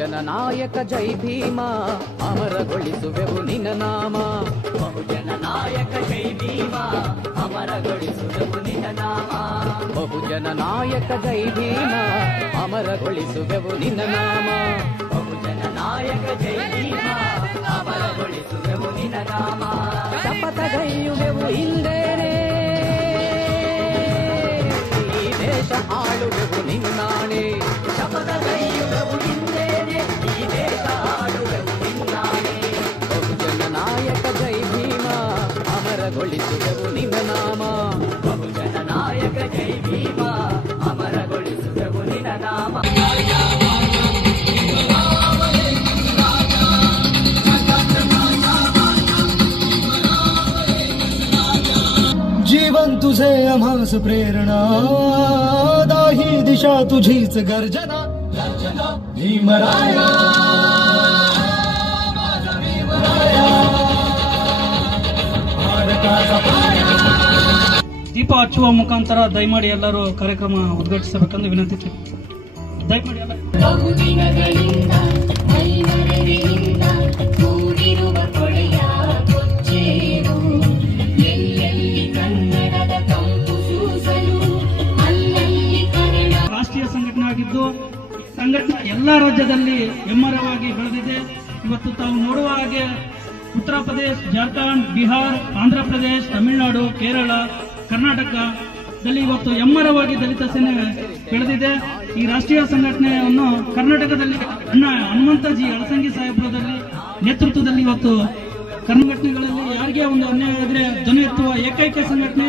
ಬಹುಜನ ನಾಯಕ ಜೈ ಭೀಮ ಅಮರಗೊಳಿಸುವೆವು ನಿನ್ನ ನಾಮ. ಬಹುಜನ ನಾಯಕ ಜೈ ಭೀಮ ಅಮರಗೊಳಿಸುವೆವು ನಿನ್ನ ನಾಮ. ಬಹುಜನ ನಾಯಕ ಜೈ ಭೀಮ ಅಮರಗೊಳಿಸುವೆವು ನಿನ್ನ ನಾಮ. ಬಹುಜನ ನಾಯಕ ಜೈ ಭೀಮ ಅಮರಗೊಳಿಸುವೆವು ನಿನ್ನ ನಾಮ. ಶಪಥಗೈಯುವೆವು ಹಿಂದೇನೆ ಈ ದೇಶ ಆಳುವೆವು ನಿನ್ನಾಣೆ. ಶಪಥಗೈಯುವೆವು ಹಿಂದೇನೆ ಈ ದೇಶ ಆಳುವೆವು ನಿನ್ನಾಣೆ. ಬಹುಜನ ನಾಯಕ ಜೈ ಭೀಮ ಅಮರಗೊಳಿಸುವೆವು ನಿನ್ನ ನಾಮ. ಬಹುಜನ ನಾಯಕ ಜೈ ಭೀಮ ಅಮರಗೊಳಿಸುವೆವು ನಿನ್ನ ನಾಮ. जीवन तुझे आम्हास प्रेरणा, दाही दिशा तुझीच गर्जना. भीमराया माझा भीमराया, भारताचा पाया. ದೀಪ ಹಚ್ಚುವ ಮುಖಾಂತರ ದಯಮಾಡಿ ಎಲ್ಲರೂ ಕಾರ್ಯಕ್ರಮ ಉದ್ಘಾಟಿಸಬೇಕೆಂದು ವಿನಂತಿ. ದಯಮಾಡಿ ಎಲ್ಲ ಬಹುದಿನಗಳಿಂದ ಮೈಮರೆಯಿಂದ ಕೂಡಿರುವ ಕೊಡೆಯ ಕೊಚ್ಚೇರು. ಎಲ್ಲೆಲ್ಲಿ ಕನ್ನಡದ ಕಂಪು ಸೂಸಲು ಅಲ್ಲಲ್ಲಿ ಕನ್ನಡ. ರಾಷ್ಟ್ರೀಯ ಸಂಘಟನೆ ಆಗಿದ್ದು ಸಂಘಟನೆ ಎಲ್ಲ ರಾಜ್ಯದಲ್ಲಿ ಹೆಮ್ಮರವಾಗಿ ಬೆಳೆದಿದೆ. ಇವತ್ತು ತಾವು ನೋಡುವ ಹಾಗೆ ಉತ್ತರ ಪ್ರದೇಶ, ಜಾರ್ಖಂಡ್, ಬಿಹಾರ್, ಆಂಧ್ರ ಪ್ರದೇಶ, ತಮಿಳುನಾಡು, ಕೇರಳ, ಕರ್ನಾಟಕದಲ್ಲಿ ಇವತ್ತು ಹೆಮ್ಮರವಾಗಿ ದಲಿತ ಸೇನೆ ಬೆಳೆದಿದೆ. ಈ ರಾಷ್ಟ್ರೀಯ ಸಂಘಟನೆಯನ್ನು ಕರ್ನಾಟಕದಲ್ಲಿ ಅಣ್ಣ ಹನುಮಂತಜಿ ಅಳಸಂಗಿ ಸಾಹೇಬರಲ್ಲಿ ನೇತೃತ್ವದಲ್ಲಿ ಇವತ್ತು ಸಂಘಟನೆಗಳಲ್ಲಿ ಯಾರಿಗೆ ಒಂದು ಅನ್ಯಾಯ ಆದರೆ ಧ್ವನಿ ಎತ್ತುವ ಏಕೈಕ ಸಂಘಟನೆ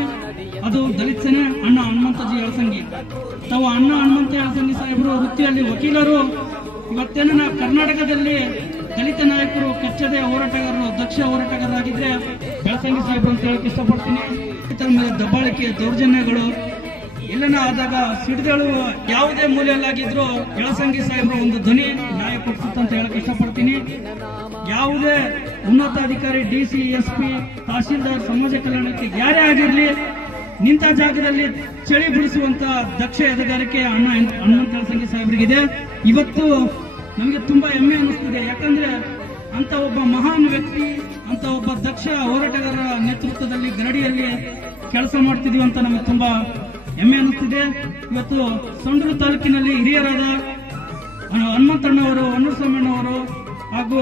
ಅದು ದಲಿತ ಸೇನೆ ಅಣ್ಣ ಹನುಮಂತಜಿ ಅಳಸಂಗಿ. ತಾವು ಅಣ್ಣ ಹನುಮಂತ ಅಳಸಂಗಿ ಸಾಹೇಬರು ವೃತ್ತಿಯಲ್ಲಿ ವಕೀಲರು. ಇವತ್ತೇನ ಕರ್ನಾಟಕದಲ್ಲಿ ದಲಿತ ನಾಯಕರು ಕಚ್ಚದೆ ಹೋರಾಟಗಾರರು, ದಕ್ಷ ಹೋರಾಟಗಾರರಾಗಿದ್ರೆ ಬೆಳಸಂಗಿ ಸಾಹೇಬರು ಅಂತ ಹೇಳಕ್ ಇಷ್ಟಪಡ್ತೀನಿ. ರೈತರ ಮೇಲೆ ದಬ್ಬಾಳಿಕೆ, ದೌರ್ಜನ್ಯಗಳು ಎಲ್ಲನ ಆದಾಗ ಸಿಡಿದೇಳುವ ಯಾವುದೇ ಮೂಲೆಯಲ್ಲಾಗಿದ್ರು ಬೆಳಸಂಗಿ ಸಾಹೇಬರು ಒಂದು ಧ್ವನಿ ನ್ಯಾಯ ಕೊಡಿಸುತ್ತಂತ ಹೇಳಕ್ ಇಷ್ಟಪಡ್ತೀನಿ. ಯಾವುದೇ ಉನ್ನತ ಅಧಿಕಾರಿ, DC, SP, ತಹಶೀಲ್ದಾರ್, ಸಮಾಜ ಕಲ್ಯಾಣಕ್ಕೆ ಯಾರೇ ಆಗಿರ್ಲಿ ನಿಂತ ಜಾಗದಲ್ಲಿ ಚಳಿ ಬಿಡಿಸುವಂತ ದಕ್ಷ ಎದೆಗಾರಿಕೆ ಅಣ್ಣ ಹನುಮಂತ ಅಳಸಂಗಿ ಸಾಹೇಬರಿಗಿದೆ. ಇವತ್ತು ನಮಗೆ ತುಂಬಾ ಹೆಮ್ಮೆ ಅನ್ನಿಸ್ತಿದೆ. ಯಾಕಂದ್ರೆ ಅಂತ ಒಬ್ಬ ಮಹಾನ್ ವ್ಯಕ್ತಿ, ಅಂತ ಒಬ್ಬ ದಕ್ಷ ಹೋರಾಟಗಾರರ ನೇತೃತ್ವದಲ್ಲಿ ಗರಡಿಯಲ್ಲಿ ಕೆಲಸ ಮಾಡ್ತಿದೀವಿ ಅಂತ ನಮಗೆ ತುಂಬಾ ಹೆಮ್ಮೆ ಅನ್ನಿಸ್ತಿದೆ. ಇವತ್ತು ಸಂಡೂರು ತಾಲೂಕಿನಲ್ಲಿ ಹಿರಿಯರಾದ ಹನುಮಂತಣ್ಣವರು, ಹೊನ್ನೂರಸ್ವಾಮಣ್ಣವರು ಹಾಗೂ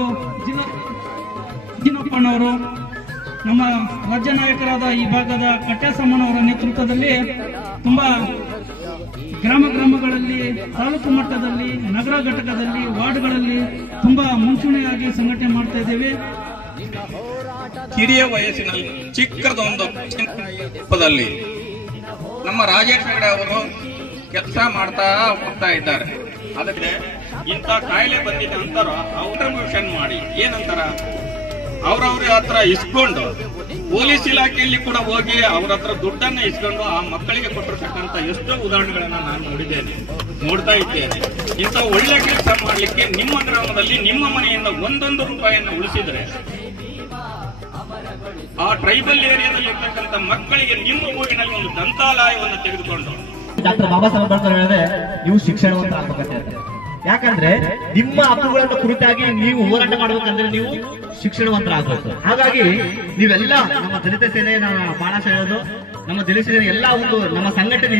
ಜಿನಪ್ಪಣ್ಣವರು, ನಮ್ಮ ರಾಜ್ಯ ನಾಯಕರಾದ ಈ ಭಾಗದ ಕಟ್ಟೇಸಮ್ಮನವರ ನೇತೃತ್ವದಲ್ಲಿ ತುಂಬಾ ಗ್ರಾಮಗಳಲ್ಲಿ, ತಾಲೂಕು ಮಟ್ಟದಲ್ಲಿ, ನಗರ ಘಟಕದಲ್ಲಿ, ವಾರ್ಡ್ಗಳಲ್ಲಿ ತುಂಬಾ ಮುಂಚೂಣಿಯಾಗಿ ಸಂಘಟನೆ ಮಾಡ್ತಾ ಇದ್ದೇವೆ. ಹಿರಿಯ ವಯಸ್ಸಿನಲ್ಲಿ ಚಿಕ್ಕದೊಂದು ರೂಪದಲ್ಲಿ ನಮ್ಮ ರಾಜೇಶ್ ಹೆಗಡೆ ಅವರು ಕೆಲಸ ಮಾಡ್ತಾ ಹೋಗ್ತಾ ಇದ್ದಾರೆ. ಅದಕ್ಕೆ ಇಂಥ ಕಾಯಿಲೆ ಬಂದಿದೆ ಅಂತಾರ ಔಟ್ರಿಬ್ಯೂಷನ್ ಮಾಡಿ ಏನಂತಾರ ಅವ್ರವ್ರ ಹತ್ರ ಇಸ್ಕೊಂಡು ಪೊಲೀಸ್ ಇಲಾಖೆಯಲ್ಲಿ ಕೂಡ ಹೋಗಿ ಅವ್ರ ಹತ್ರ ದುಡ್ಡನ್ನ ಇಸ್ಕೊಂಡು ಆ ಮಕ್ಕಳಿಗೆ ಕೊಟ್ಟಿರ್ತಕ್ಕಂಥ ಎಷ್ಟೋ ಉದಾಹರಣೆಗಳನ್ನ ನಾನು ನೋಡ್ತಾ ಇದ್ದೇನೆ. ಇಂಥ ಒಳ್ಳೆ ಕೆಲಸ ಮಾಡ್ಲಿಕ್ಕೆ ನಿಮ್ಮ ಗ್ರಾಮದಲ್ಲಿ ನಿಮ್ಮ ಮನೆಯಿಂದ ಒಂದೊಂದು ರೂಪಾಯಿಯನ್ನು ಉಳಿಸಿದ್ರೆ ಆ ಟ್ರೈಬಲ್ ಏರಿಯಾದಲ್ಲಿ ಇರ್ತಕ್ಕಂಥ ಮಕ್ಕಳಿಗೆ ನಿಮ್ಮ ಊರಿನಲ್ಲಿ ಒಂದು ಗ್ರಂಥಾಲಯವನ್ನು ತೆಗೆದುಕೊಂಡು ಡಾಕ್ಟರ್ ಬಾಬಾ ಸಾಹೇಬ್ ಅಂಬೇಡ್ಕರ್ ಹೇಳಿದ್ರೆ ನೀವು ಶಿಕ್ಷಣವಂತ ಆಗ್ಬೇಕಂತ ಹೇಳ್ತಾರೆ. ಯಾಕಂದ್ರೆ ನಿಮ್ಮ ಹಕ್ಕುಗಳನ್ನು ಕುರಿತಾಗಿ ನೀವು ಹೋರಾಟ ಮಾಡ್ಬೇಕಂದ್ರೆ ನೀವು ಶಿಕ್ಷಣವಂತರಾಗಬೇಕು. ಹಾಗಾಗಿ ನೀವೆಲ್ಲ ನಮ್ಮ ದಲಿತ ಸೇನೆ ಬಹಳ ಹೇಳೋದು, ನಮ್ಮ ದಲಿತ ಸೇನೆ ಎಲ್ಲ ಒಂದು ನಮ್ಮ ಸಂಘಟನೆ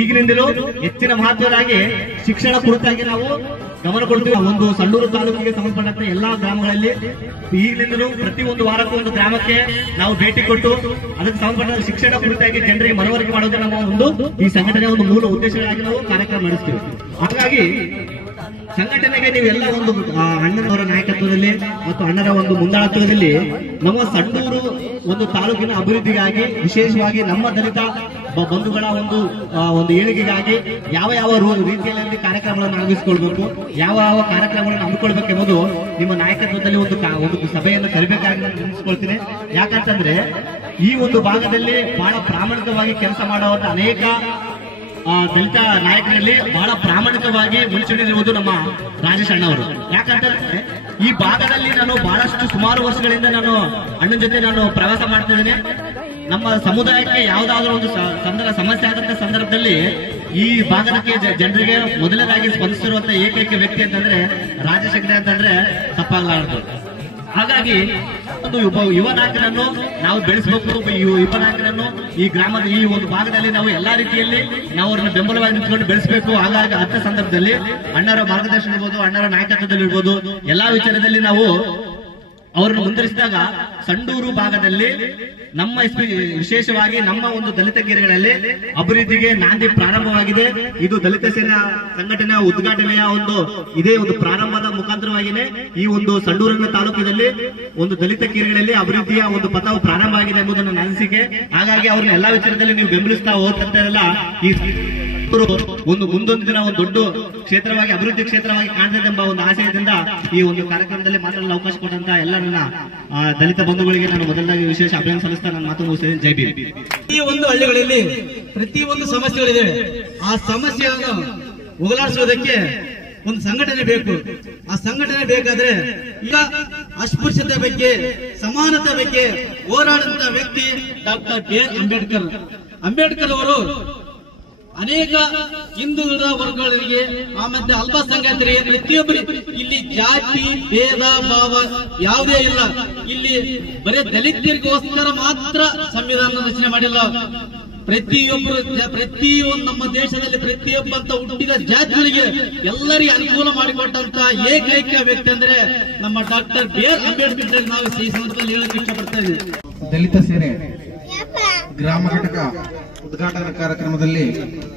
ಈಗಿನಿಂದಲೂ ಹೆಚ್ಚಿನ ಮಹತ್ವದಾಗಿ ಶಿಕ್ಷಣ ಕುರಿತಾಗಿ ನಾವು ಗಮನ ಕೊಡ್ತೀವಿ. ಒಂದು ಸಂಡೂರು ತಾಲೂಕಿಗೆ ಸಂಬಂಧಪಟ್ಟಂತೆ ಎಲ್ಲಾ ಗ್ರಾಮಗಳಲ್ಲಿ ಈಗಿನಿಂದಲೂ ಪ್ರತಿ ಒಂದು ವಾರಕ್ಕೂ ಒಂದು ಗ್ರಾಮಕ್ಕೆ ನಾವು ಭೇಟಿ ಕೊಟ್ಟು ಅದಕ್ಕೆ ಸಂಬಂಧಪಟ್ಟ ಶಿಕ್ಷಣ ಕುರಿತಾಗಿ ಜನರಿಗೆ ಮನವರಿಕೆ ಮಾಡೋದು ನಮ್ಮ ಒಂದು ಈ ಸಂಘಟನೆಯ ಒಂದು ಮೂಲ ಉದ್ದೇಶಗಳಾಗಿ ನಾವು ಕಾರ್ಯಕ್ರಮ ನಡೆಸ್ತೀವಿ. ಹಾಗಾಗಿ ಸಂಘಟನೆಗೆ ನೀವೆಲ್ಲ ಒಂದು ಅಣ್ಣನವರ ನಾಯಕತ್ವದಲ್ಲಿ ಮತ್ತು ಅಣ್ಣರ ಒಂದು ಮುಂದಾಳತ್ವದಲ್ಲಿ ನಮ್ಮ ಸಂಡೂರು ಒಂದು ತಾಲೂಕಿನ ಅಭಿವೃದ್ಧಿಗಾಗಿ, ವಿಶೇಷವಾಗಿ ನಮ್ಮ ದಲಿತ ಬಂಧುಗಳ ಒಂದು ಏಳಿಗೆಗಾಗಿ ಯಾವ ರೀತಿಯಲ್ಲಿ ಕಾರ್ಯಕ್ರಮಗಳನ್ನು ಆಯೋಜಿಸಿಕೊಳ್ಬೇಕು, ಯಾವ ಕಾರ್ಯಕ್ರಮಗಳನ್ನು ಹಮ್ಮಿಕೊಳ್ಬೇಕೆಂಬುದು ನಿಮ್ಮ ನಾಯಕತ್ವದಲ್ಲಿ ಒಂದು ಸಭೆಯನ್ನು ಕರಿಬೇಕಾಗಿ ನಾನು ನೆನೆಸ್ಕೊಳ್ತೀನಿ. ಯಾಕಂತಂದ್ರೆ ಈ ಒಂದು ಭಾಗದಲ್ಲಿ ಬಹಳ ಪ್ರಾಮಾಣಿಕವಾಗಿ ಕೆಲಸ ಮಾಡುವಂತ ಅನೇಕ ದಲಿತ ನಾಯಕರಲ್ಲಿ ಬಹಳ ಪ್ರಾಮಾಣಿಕವಾಗಿ ಮುಂಚೂಣಿರುವುದು ನಮ್ಮ ರಾಜೇಶ್ ಅಣ್ಣವರು. ಯಾಕಂತಂದ್ರೆ ಈ ಭಾಗದಲ್ಲಿ ನಾನು ಬಹಳಷ್ಟು ಸುಮಾರು ವರ್ಷಗಳಿಂದ ನಾನು ಅಣ್ಣನ ಜೊತೆ ನಾನು ಪ್ರವಾಸ ಮಾಡ್ತಿದ್ದೇನೆ. ನಮ್ಮ ಸಮುದಾಯಕ್ಕೆ ಯಾವುದಾದ್ರೂ ಒಂದು ಸಮಸ್ಯೆ ಆದಂತ ಸಂದರ್ಭದಲ್ಲಿ ಈ ಭಾಗದಕ್ಕೆ ಜನರಿಗೆ ಮೊದಲನೇದಾಗಿ ಸ್ಪಂದಿಸಿರುವಂತ ಏಕೈಕ ವ್ಯಕ್ತಿ ಅಂತಂದ್ರೆ ರಾಜೇಶ್ ಹೆಗ್ಡೆ ಅಂತಂದ್ರೆ ತಪ್ಪಾಗಲಾರದು. ಹಾಗಾಗಿ ಒಂದು ಯುವ ನಾಯಕನನ್ನು ನಾವು ಬೆಳೆಸಬೇಕು. ಯುವ ನಾಯಕನನ್ನು ಈ ಗ್ರಾಮದ ಈ ಒಂದು ಭಾಗದಲ್ಲಿ ನಾವು ಎಲ್ಲಾ ರೀತಿಯಲ್ಲಿ ನಾವು ಅವ್ರನ್ನ ಬೆಂಬಲವಾಗಿ ನಿಂತ್ಕೊಂಡು ಬೆಳೆಸಬೇಕು. ಹಾಗಾಗಿ ಅಂಥ ಸಂದರ್ಭದಲ್ಲಿ ಅಣ್ಣರ ಮಾರ್ಗದರ್ಶನ ಇರ್ಬೋದು, ಅಣ್ಣರ ನಾಯಕತ್ವದಲ್ಲಿ ಇರ್ಬೋದು, ಎಲ್ಲಾ ವಿಚಾರದಲ್ಲಿ ನಾವು ಅವರನ್ನು ಮುಂದುವರಿಸಿದಾಗ ಸಂಡೂರು ಭಾಗದಲ್ಲಿ ನಮ್ಮ ವಿಶೇಷವಾಗಿ ನಮ್ಮ ಒಂದು ದಲಿತ ಗಿರಿಗಳಲ್ಲಿ ಅಭಿವೃದ್ಧಿಗೆ ನಾಂದಿ ಪ್ರಾರಂಭವಾಗಿದೆ. ಇದು ದಲಿತ ಸೇನಾ ಸಂಘಟನೆಯ ಉದ್ಘಾಟನೆಯ ಇದೇ ಒಂದು ಪ್ರಾರಂಭದ ಮುಖಾಂತರವಾಗಿನೇ ಈ ಒಂದು ಸಂಡೂರಿನ ತಾಲೂಕಿನಲ್ಲಿ ಒಂದು ದಲಿತ ಗಿರಿಗಳಲ್ಲಿ ಅಭಿವೃದ್ಧಿಯ ಒಂದು ಪಥವು ಪ್ರಾರಂಭ ಆಗಿದೆ ಎಂಬುದು ನನ್ನ ಅನಿಸಿಕೆ. ಹಾಗಾಗಿ ಅವ್ರನ್ನ ಎಲ್ಲಾ ವಿಚಾರದಲ್ಲಿ ನೀವು ಬೆಂಬಲಿಸ್ತಾ ಹೋಗ್ತಿರಲ್ಲ, ಈ ಒಂದು ಮುಂದೊಂದು ದಿನ ಒಂದು ದೊಡ್ಡ ಕ್ಷೇತ್ರವಾಗಿ ಅಭಿವೃದ್ಧಿ ಕ್ಷೇತ್ರವಾಗಿ ಕಾಣ್ತದೆ ಎಂಬ ಒಂದು ಆಶಯದಿಂದ ಈ ಒಂದು ಕಾರ್ಯಕ್ರಮದಲ್ಲಿ ಮಾತನಾಡಲು ಅವಕಾಶ ಕೊಟ್ಟಂತ ಎಲ್ಲ ನನ್ನ ದಲಿತ ಬಂಧುಗಳಿಗೆ ನಾನು ಮೊದಲದಾಗಿ ವಿಶೇಷ ಅಭಿನಂದನೆ ಸಲ್ಲಿಸ್ತಾ ನನ್ನ ಮಾತು ಮುಗಿಸ್ತೇನೆ. ಜೈ ಭೀಮ್. ಈ ಒಂದು ಹಳ್ಳಿಗಳಲ್ಲಿ ಪ್ರತಿ ಒಂದು ಸಮಸ್ಯೆಗಳಿದೆ. ಆ ಸಮಸ್ಯೆಯನ್ನು ಹೋಗಲಾಡಿಸುವುದಕ್ಕೆ ಒಂದು ಸಂಘಟನೆ ಬೇಕು. ಆ ಸಂಘಟನೆ ಬೇಕಾದ್ರೆ ಈಗ ಅಸ್ಪೃಶ್ಯತೆ ಬಗ್ಗೆ, ಸಮಾನತೆ ಬಗ್ಗೆ ಹೋರಾಡಿದಂತ ವ್ಯಕ್ತಿ ಡಾಕ್ಟರ್ B.R. ಅಂಬೇಡ್ಕರ್. ಅಂಬೇಡ್ಕರ್ ಅವರು ಅನೇಕ ಹಿಂದುಳಿದ ವರ್ಗಗಳಿಗೆ ಆಮೇಲೆ ಅಲ್ಪಸಂಖ್ಯಾತರಿಗೆ ಪ್ರತಿಯೊಬ್ಬರಿಗೆ ಇಲ್ಲಿ ಜಾತಿ ಭೇದ ಭಾವ ಯಾವುದೇ ಇಲ್ಲ. ಇಲ್ಲಿ ಬರೀ ದಲಿತರಿಗೋಸ್ಕರ ಮಾತ್ರ ಸಂವಿಧಾನ ರಚನೆ ಮಾಡಿಲ್ಲ. ಪ್ರತಿಯೊಂದು ನಮ್ಮ ದೇಶದಲ್ಲಿ ಪ್ರತಿಯೊಬ್ಬಂತ ಹುಟ್ಟಿದ ಜಾತಿಗಳಿಗೆ ಎಲ್ಲರಿಗೂ ಅನುಕೂಲ ಮಾಡಿಕೊಟ್ಟಂತ ಏಕೈಕ ವ್ಯಕ್ತಿ ಅಂದ್ರೆ ನಮ್ಮ ಡಾಕ್ಟರ್ B.R. ಅಂಬೇಡ್ಕರ್. ನಾವು ಈ ಸಂದರ್ಭದಲ್ಲಿ ಹೇಳಕ್ಕೆ ಇಷ್ಟಪಡ್ತಾ ಇದ್ದೀವಿ. ದಲಿತ ಸೇನೆ ಗ್ರಾಮ ಘಟಕ ಉದ್ಘಾಟನಾ ಕಾರ್ಯಕ್ರಮದಲ್ಲಿ